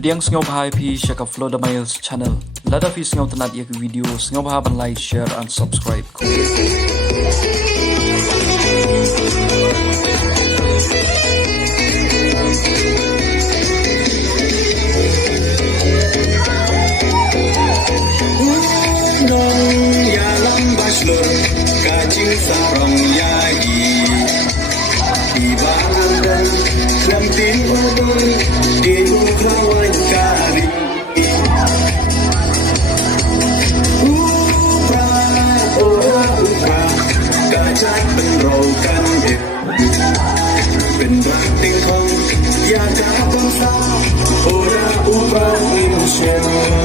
Pdiang sngewbha pi share FLOWDA MILES Channel. Lada fi sngewtynnad yak video sngewbha ban like, share and subscribe. Kajing sarong yagi Ibaran dan lamtin odong Dinu kawan kari Prah, Prah Kajat penrokan Pendating kong Yaga bangsa Ora upah insyong